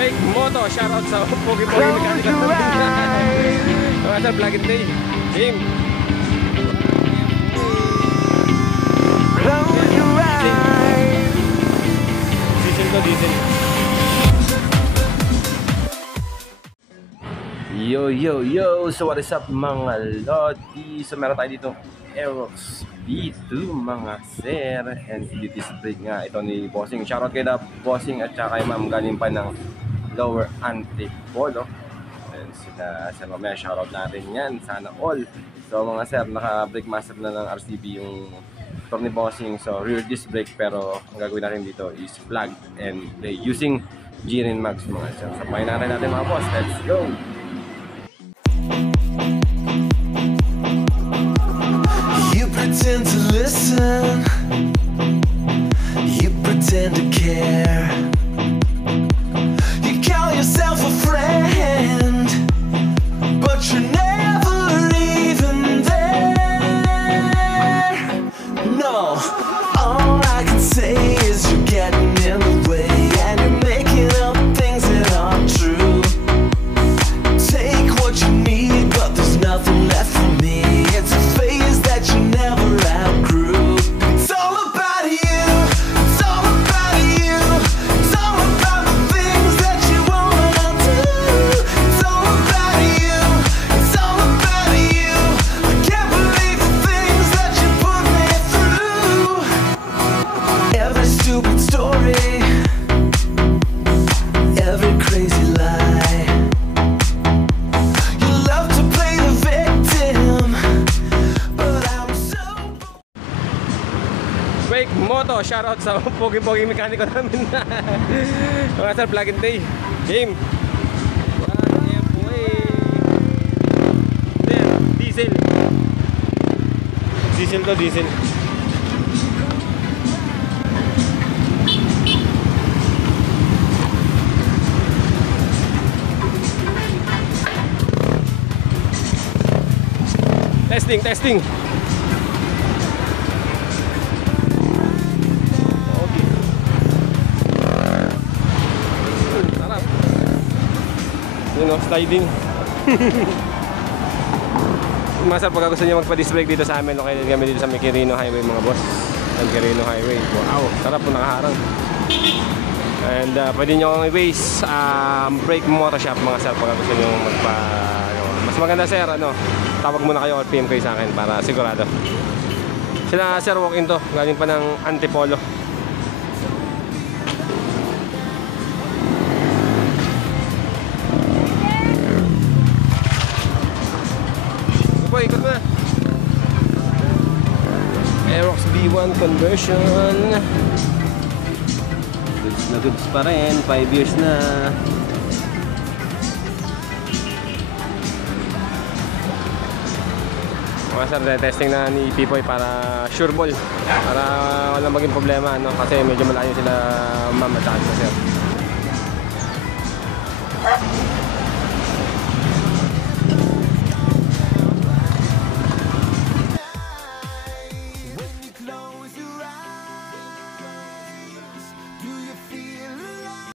Wake Moto, shoutout sa Pogi-Pogi Mechanical. Mga sir, plug and play. Game. Diesel to diesel. Yo! So what is up mga lodi? So meron tayo dito Aerox B2 mga sir. And duty brake nga ito ni Bossing. Shoutout kay na Bossing at saka kay ma'am galing pa ng Lower Antipolo. And sila sa mamaya shoutout natin yan. Sana all. So mga sir, naka-brake master na ng RCB yung motor ni Bossing. So rear disc brake, pero ang gagawin natin dito is plug and play using G-Rin Max mga sir. Sabayin natin mga boss. Let's go! Pretend to listen, you pretend to care, you call yourself a friend, but you're never even there. No, all I can say is you're getting in the way, and you're making up things that aren't true. Take what you need, but there's nothing left for me. It's a phase that you never outgrew. It's all about you. It's all about you. It's all about the things that you wanna do. It's all about you. It's all about you. I can't believe the things that you put me through. Every stupid story, every crazy lie. You love to play the victim, but I'm so. Wake Moto, shoutout sa Pogi-Pogi Mechanical namin. Mga sir, plug and play. Game. Diesel. Diesel to diesel. Testing. Okay. Sarap. Yun o, sliding. Mga sir, pagka gusto nyo magpa-disc brake dito sa amin, okay din kami dito sa Quirino Highway mga boss. San Quirino Highway. Wow, sarap po, nakaharang. And pwede nyo akong i-base brake motor shop mga sir, pagka gusto nyo magpa... Mas maganda sir, tawag muna kayo or PM kayo sa akin para sigurado. Sila sir, walk-in to, galing pa ng Antipolo. Ikot mo na. Aerox B1 conversion. Goods na goods pa rin, 5 years na. Mga sir, testing na ni Pipoy para sure ball, para walang maging problema, kasi medyo malayo sila ma'am at saka sir.